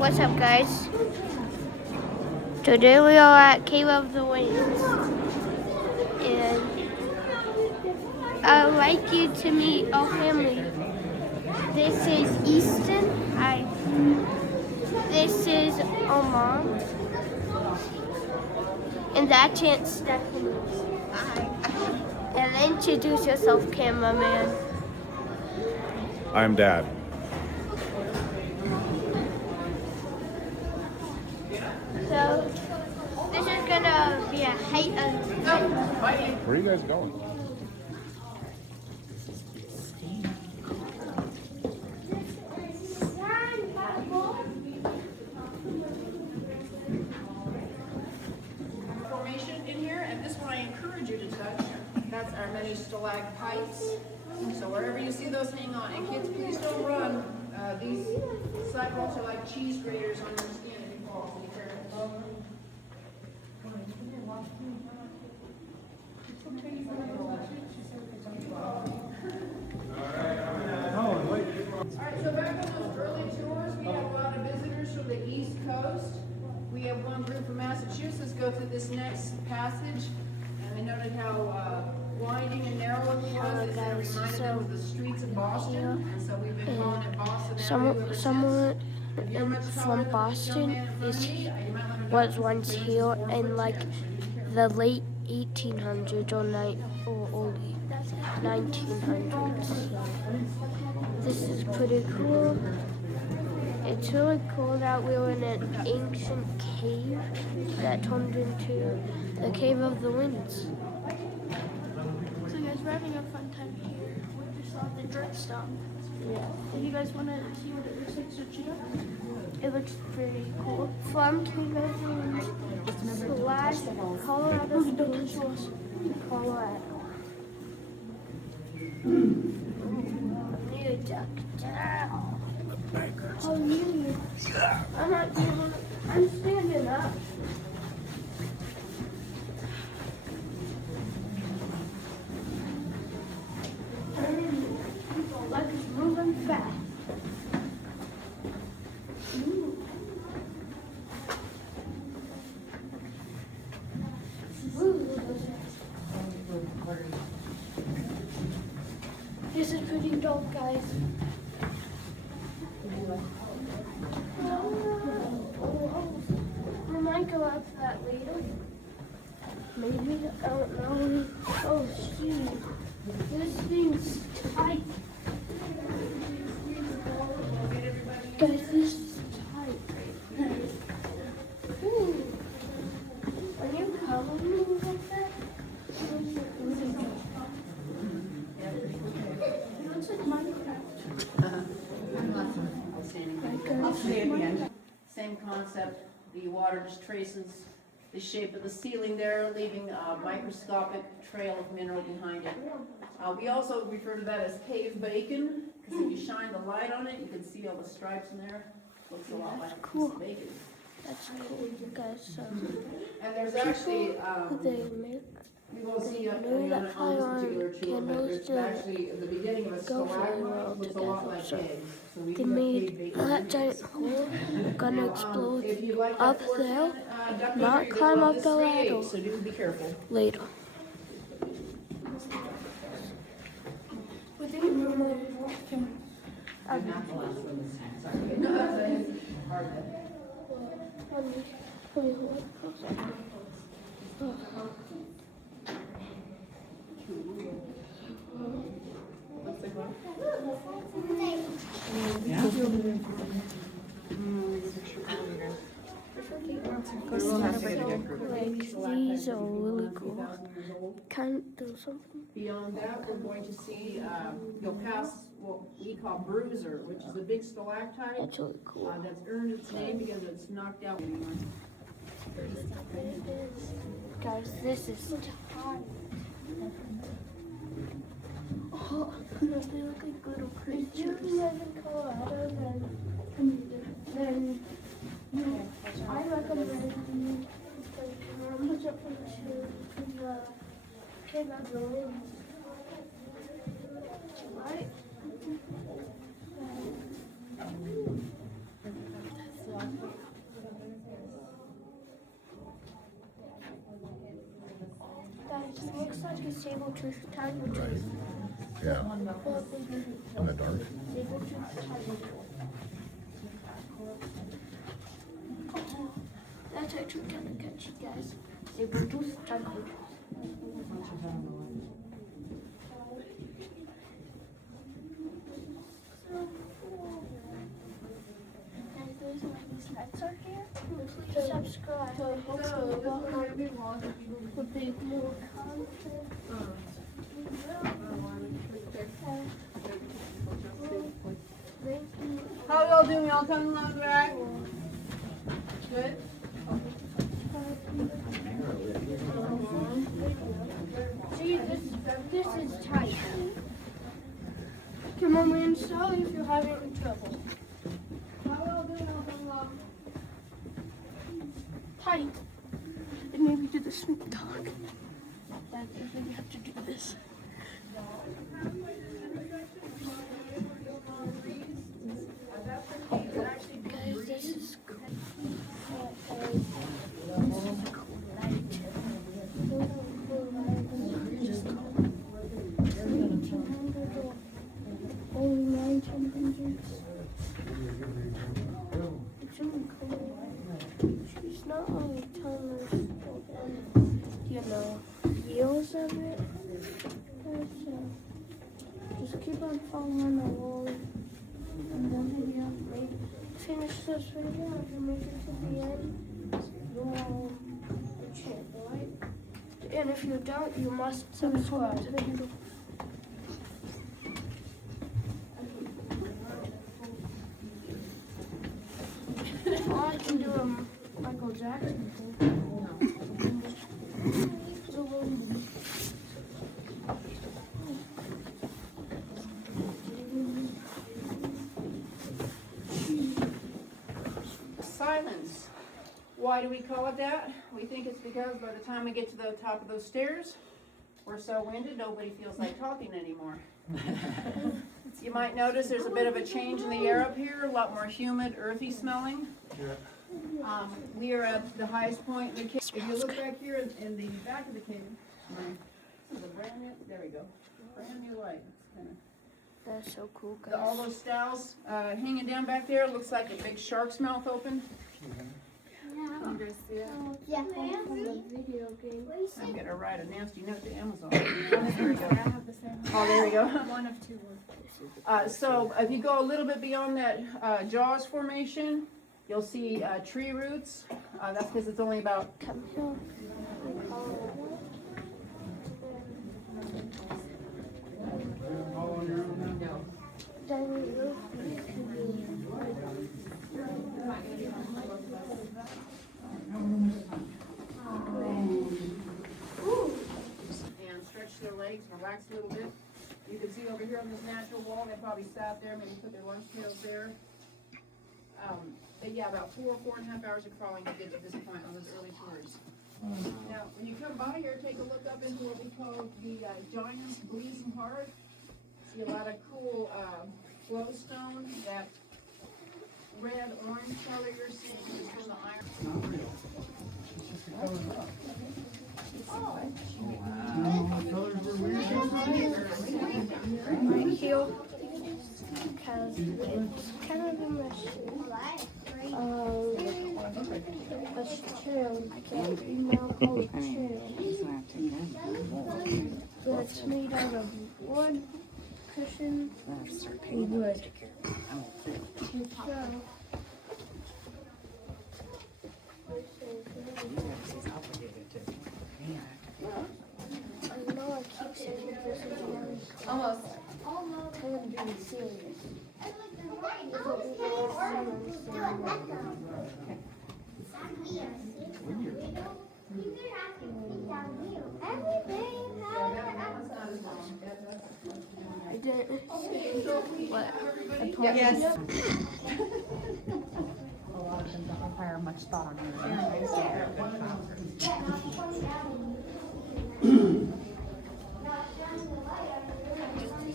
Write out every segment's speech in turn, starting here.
What's up, guys? Today we are at Cave of the Winds, and I'd like you to meet our family. This is Easton. Hi. This is our mom, and that's Aunt Stephanie. Hi. And introduce yourself, cameraman. I'm Dad. So this is gonna be a height of. Where are you guys going? Formation in here, and this one I encourage you to touch. That's our many stalactites. So wherever you see those, hang on. And kids, please don't run. These sidewalks are like cheese graters on your skin if you fall. So be careful. Alright, so back on those early tours, we have a lot of visitors from the East Coast. We have one group from Massachusetts go through this next passage, and they noted how winding and narrow it was. It reminded them of the streets of Boston, and so we've been calling it Boston Avenue ever Someone since. You're much taller from than this young Boston man in front of me. You might let me was know once if he's here 4 in foot like 10, so be careful. the late 1800s or 1900s. This is pretty cool. It's really cool that we were in an ancient cave that turned into the Cave of the Winds. So you guys, we're having a fun time here. We just saw the dirt stop. Yeah. If you guys want to see what it looks like, search it up. It looks pretty cool. From Cave of the Winds / Colorado Springs, Colorado. New duck. Oh, you. I'm not doing. I'm standing up. Like it's moving fast. This is pretty dope, guys. We might go up that later. Maybe, I don't know. Oh, shoot. This thing's tight. Guys, this is tight. Ooh. When you cover me like that, It looks like Minecraft. I'll stay at the end. Same concept, the water just traces the shape of the ceiling there, leaving a microscopic trail of mineral behind it. We also refer to that as cave bacon, because if you shine the light on it, you can see all the stripes in there. Looks a lot like a piece of bacon. that's cool, guys. So, And there's actually, they make we will see on know that this fire particular tour, but candles there's actually the beginning of a go very well stalagmite, looks a lot together, like so eggs. So we they do have made cave bacon. that giant hole gonna explode If you like up that portion, there, Duck not Bakery, they climb love up this the 3/8, ladder. so do be careful. later. We didn't remove him. Like these are really cool. Can I do something? Beyond that, we're going to see, you'll pass what we call Bruiser, which is a big stalactite That's really cool. that's earned its name because it's knocked out. Guys, this is tight. Oh, they look like little creatures. If you live in Colorado, then I recommend you like jump into the Cave of the Winds. Right? Looks like a saber-tooth tiger Right. tooth. Yeah. Well, In the dark. saber-tooth tiger tooth. That's actually kind of catchy, guys. Saber-tooth tiger tooth. And there's like these nuts are here. Please subscribe. So hopefully we'll have a big more content. Thank you. How y'all doing? Y'all coming along back? Good? See, this is tight. Come on, man, sorry if you're having trouble. How y'all doing? Y'all coming along? Tight. And maybe do the snoop dog. That's if we have to do this. Guys, this is cool. This is a cool light. Just 1800 or only 1900s. It's really cool. She's not only telling us, you know, years of it. But, just keep on following along. And then maybe I'll finish this video. If you make it to the end, you'll achieve, right? And if you don't, you must subscribe to the video. Or I can do a Michael Jackson thing. Silence. Why do we call it that? We think it's because by the time we get to the top of those stairs, we're so winded, nobody feels like talking anymore. You might notice there's a bit of a change in the air up here, a lot more humid, earthy smelling. We are at the highest point in the cave. If you look back here in the back of the cave, this is a brand new, there we go, brand new light. It's kinda- That's so cool, guys. all those styles hanging down back there, looks like a big shark's mouth open. You guys see that? Yeah. Video game. I'm gonna write a nasty note to Amazon. There we go. Oh, there we go. One of two. So if you go a little bit beyond that Jaws formation, you'll see tree roots. That's because it's only about Come here. and stretch their legs, relax a little bit. You can see over here on this natural wall, they probably sat there, maybe put their lunch pails there. But yeah, about 4.5 hours of crawling to get to this point on those early tours. Now, when you come by here, take a look up into what we call the Giant's Blazing Heart. See a lot of cool glowstone, that red-orange color you're seeing is from the iron. Right here. Because it's kind of a mess. A chair. Now called a chair. That's made out of wood, cushion, and wood. I know I keep saying this is very Almost. kind of being serious. I didn't. What? Yes. A lot of them don't require much thought on your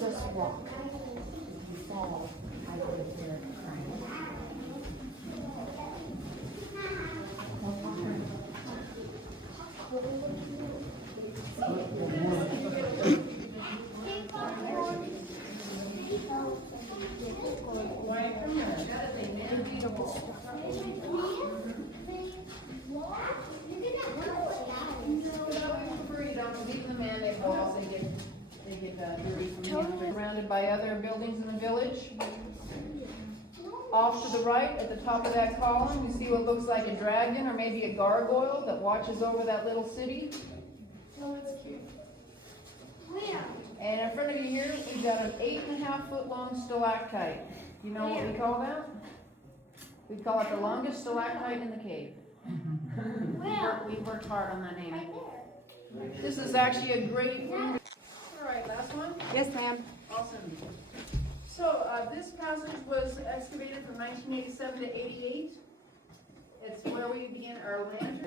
Just walk. If you fall, I would have been crying. the stuff. Even the man-made walls, they get dirty from him. Surrounded by other buildings in the village. Off to the right, at the top of that column, you see what looks like a dragon or maybe a gargoyle that watches over that little city. Oh, it's cute. And in front of you here, we've got an 8.5 foot long stalactite. You know what we call that? We call it the longest stalactite in the cave. We worked hard on that name. This is actually a great one. All right, last one. Yes, ma'am. Awesome. So, this passage was excavated from 1987 to 88. It's where we begin our land.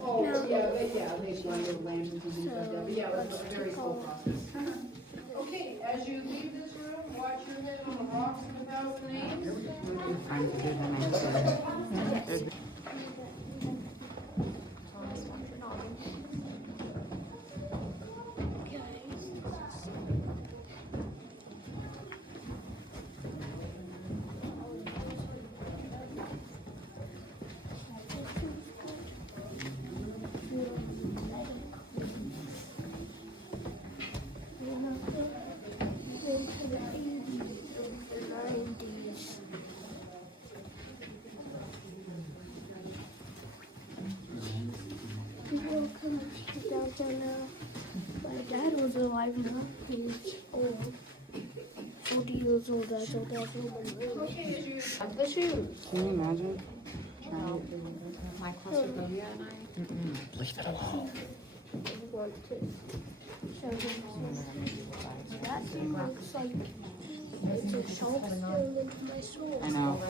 Oh, they blended lanterns and things like that, but yeah, it was a very slow process. Okay, as you leave this room, watch your head on the rocks of 1,000 names. My dad was alive now. He's old. 40 years old. That's old. Okay, as you The shoes. Can you imagine trying to get my claustrophobia and I? Leave it alone. I want to show them something. That thing looks like it's a shark staring into my soul. I know.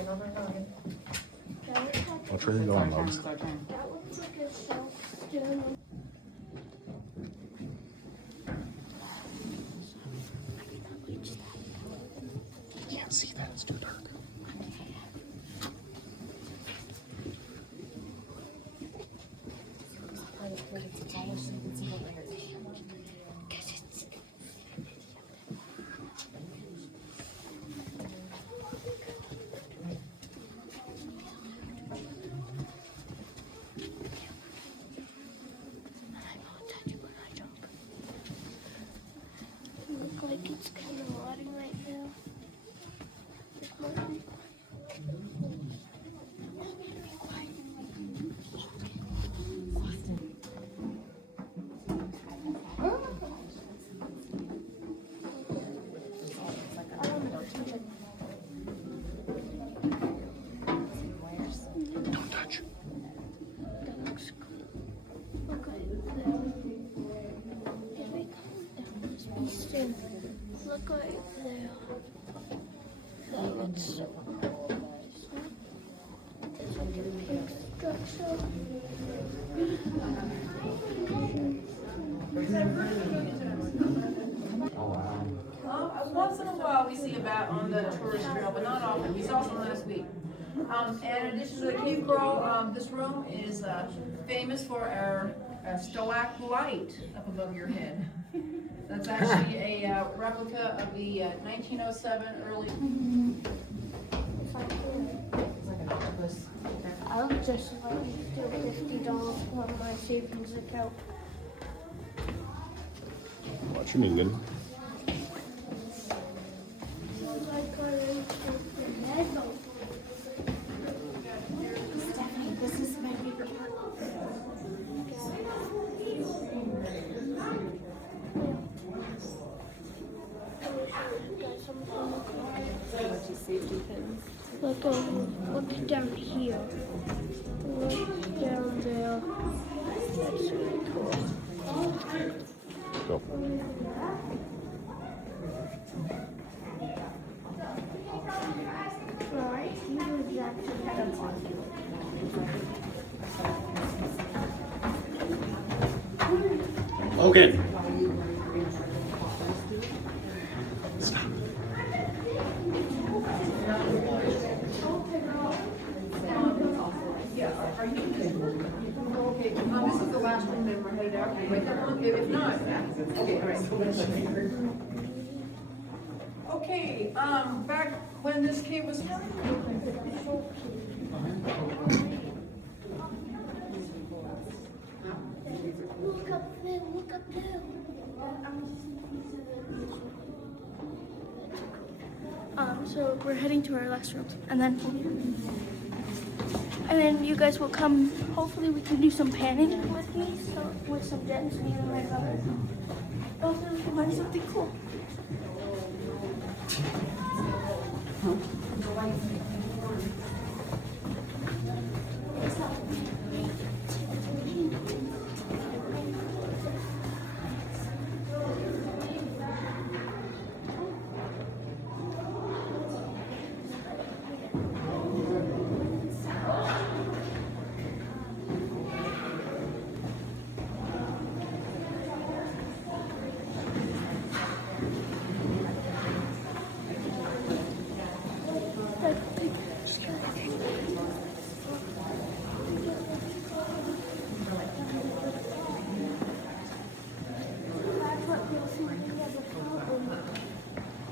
That looks like, Watch where you're going, Logs. that looks like a shark staring. Can't see that, it's too dark. Look like it's kind of rotting right now. It might be. Don't touch. That looks cool. Look right there. If we come down this piston, look right there. That looks so cool. It's like a pink structure. Once in a while, we see a bat on the tourist trail, but not often. We saw some last week. And in addition to the cave crawl, this room is famous for our stalactite up above your head. That's actually a replica of the 1907 early. I'll just let me steal $50 from my savings account. Watch your Negan. Stephanie, this is my favorite part. Safety pins. Look down here. Look down there. That's really cool. Go. Alright, he was actually kind of Okay. Okay, this is the last room that we're headed out to. If not, okay, all right. Okay, Okay, back when this cave was. Look up there, look up there. So we're heading to our last room, and then you guys will come. Hopefully, we can do some panning with me, so with some gems, me and my brother. Hopefully, we can find something cool.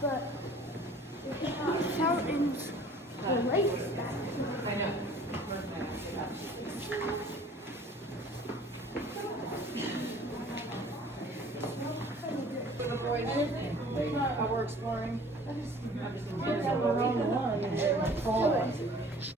But fountains or lakes back here. The boys, while we're exploring. Okay.